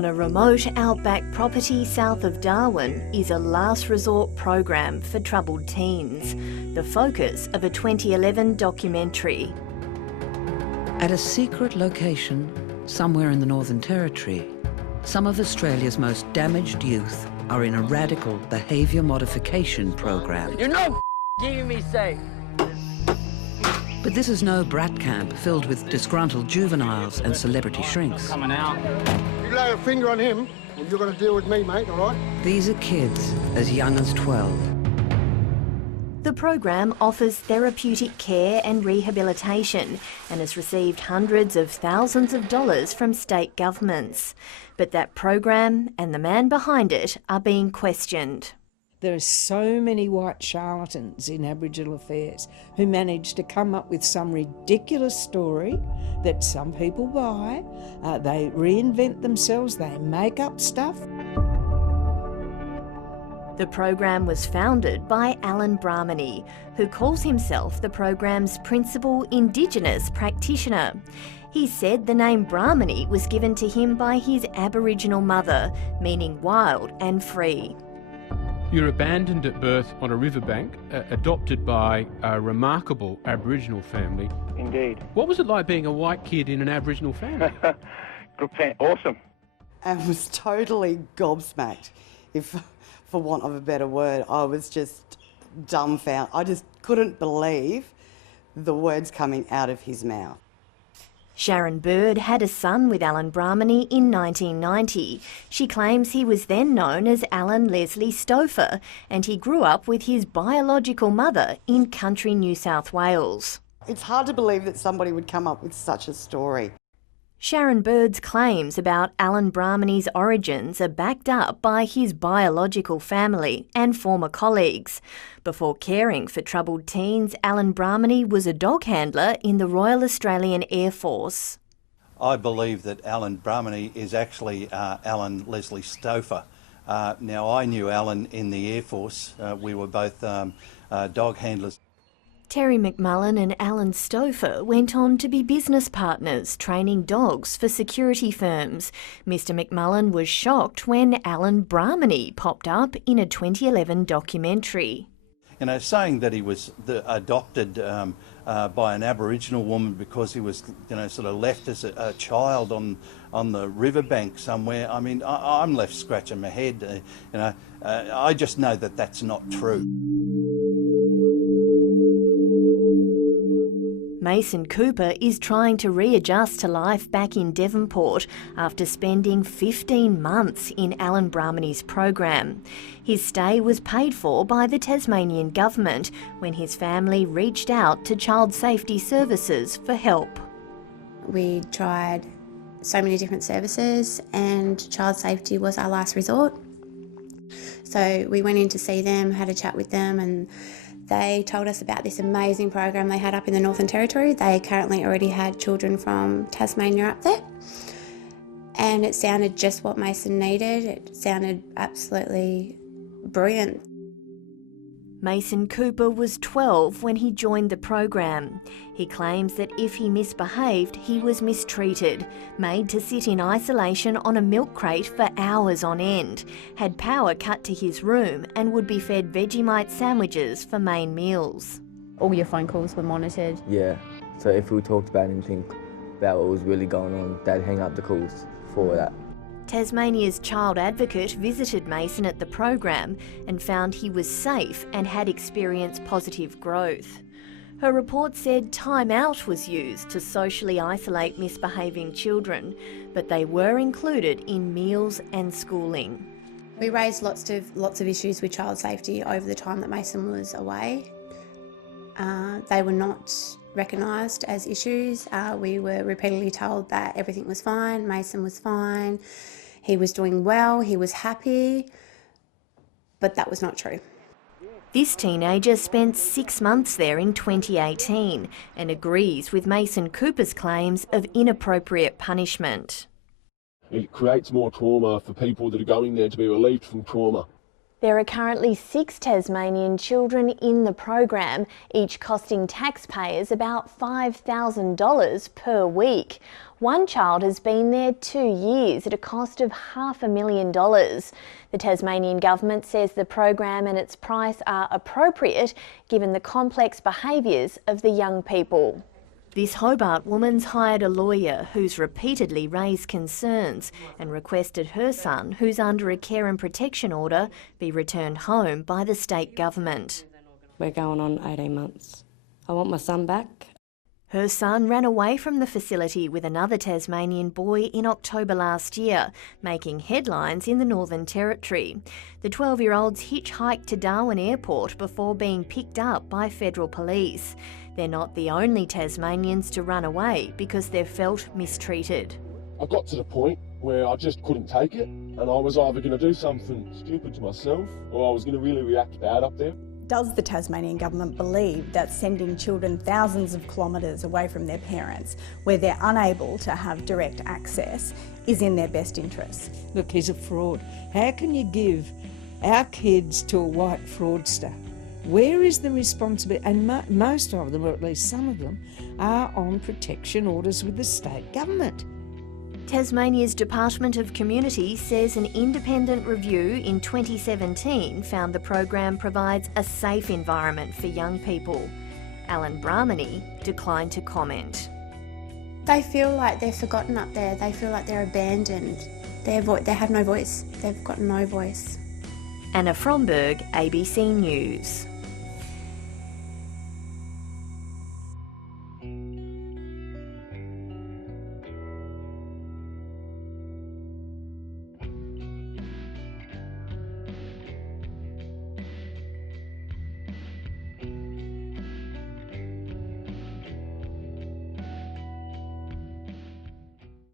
on a remote outback property south of Darwin is a last resort program for troubled teens, the focus of a 2011 documentary. At a secret location, somewhere in the Northern Territory, some of Australia's most damaged youth are in a radical behaviour modification program. You're not keeping me safe. But this is no brat camp filled with disgruntled juveniles and celebrity shrinks. Coming out. You lay a finger on him, and you're going to deal with me, mate, all right? These are kids as young as 12. The program offers therapeutic care and rehabilitation and has received hundreds of thousands of dollars from state governments. But that program and the man behind it are being questioned. There are so many white charlatans in Aboriginal affairs who manage to come up with some ridiculous story that some people buy. They reinvent themselves, they make up stuff. The program was founded by Allan Brahminy, who calls himself the program's principal Indigenous practitioner. He said the name Brahminy was given to him by his Aboriginal mother, meaning wild and free. You're abandoned at birth on a riverbank, adopted by a remarkable Aboriginal family. Indeed. What was it like being a white kid in an Aboriginal family? Awesome. I was totally gobsmacked, for want of a better word. I was just dumbfounded. I just couldn't believe the words coming out of his mouth. Sharon Bird had a son with Allan Brahminy in 1990. She claims he was then known as Alan Leslie Stouffer, and he grew up with his biological mother in country New South Wales. It's hard to believe that somebody would come up with such a story. Sharon Bird's claims about Allan Brahminy's origins are backed up by his biological family and former colleagues. Before caring for troubled teens, Allan Brahminy was a dog handler in the Royal Australian Air Force. I believe that Allan Brahminy is actually Alan Leslie Stouffer. Now, I knew Alan in the Air Force. We were both dog handlers. Terry McMullan and Alan Stouffer went on to be business partners, training dogs for security firms. Mr McMullan was shocked when Allan Brahminy popped up in a 2011 documentary. You know, saying that he was adopted by an Aboriginal woman because he was, you know, sort of left as a child on the riverbank somewhere. I mean, I'm left scratching my head. I just know that that's not true. Mason Cooper is trying to readjust to life back in Devonport after spending 15 months in Allan Brahminy's program. His stay was paid for by the Tasmanian government when his family reached out to Child Safety Services for help. We tried so many different services and Child Safety was our last resort. So we went in to see them, had a chat with them, and they told us about this amazing program they had up in the Northern Territory. They currently already had children from Tasmania up there. And it sounded just what Mason needed. It sounded absolutely brilliant. Mason Cooper was 12 when he joined the program. He claims that if he misbehaved, he was mistreated, made to sit in isolation on a milk crate for hours on end, had power cut to his room and would be fed Vegemite sandwiches for main meals. All your phone calls were monitored? Yeah, so if we talked about anything about what was really going on, they'd hang up the calls for that. Tasmania's child advocate visited Mason at the program and found he was safe and had experienced positive growth. Her report said time out was used to socially isolate misbehaving children, but they were included in meals and schooling. We raised lots of issues with child safety over the time that Mason was away. They were not recognised as issues. We were repeatedly told that everything was fine, Mason was fine, he was doing well, he was happy, but that was not true. This teenager spent 6 months there in 2018 and agrees with Mason Cooper's claims of inappropriate punishment. It creates more trauma for people that are going there to be relieved from trauma. There are currently 6 Tasmanian children in the program, each costing taxpayers about $5,000 per week. One child has been there 2 years at a cost of $500,000. The Tasmanian government says the program and its price are appropriate given the complex behaviours of the young people. This Hobart woman's hired a lawyer who's repeatedly raised concerns and requested her son, who's under a care and protection order, be returned home by the state government. We're going on 18 months. I want my son back. Her son ran away from the facility with another Tasmanian boy in October last year, making headlines in the Northern Territory. The 12-year-olds hitchhiked to Darwin Airport before being picked up by federal police. They're not the only Tasmanians to run away because they've felt mistreated. I got to the point where I just couldn't take it, and I was either going to do something stupid to myself or I was going to really react bad up there. Does the Tasmanian government believe that sending children thousands of kilometres away from their parents, where they're unable to have direct access, is in their best interest? Look, he's a fraud. How can you give our kids to a white fraudster? Where is the responsibility? And most of them, or at least some of them, are on protection orders with the state government. Tasmania's Department of Community says an independent review in 2017 found the program provides a safe environment for young people. Allan Brahminy declined to comment. They feel like they're forgotten up there. They feel like they're abandoned. They have no voice. They've got no voice. Anna Fromberg, ABC News.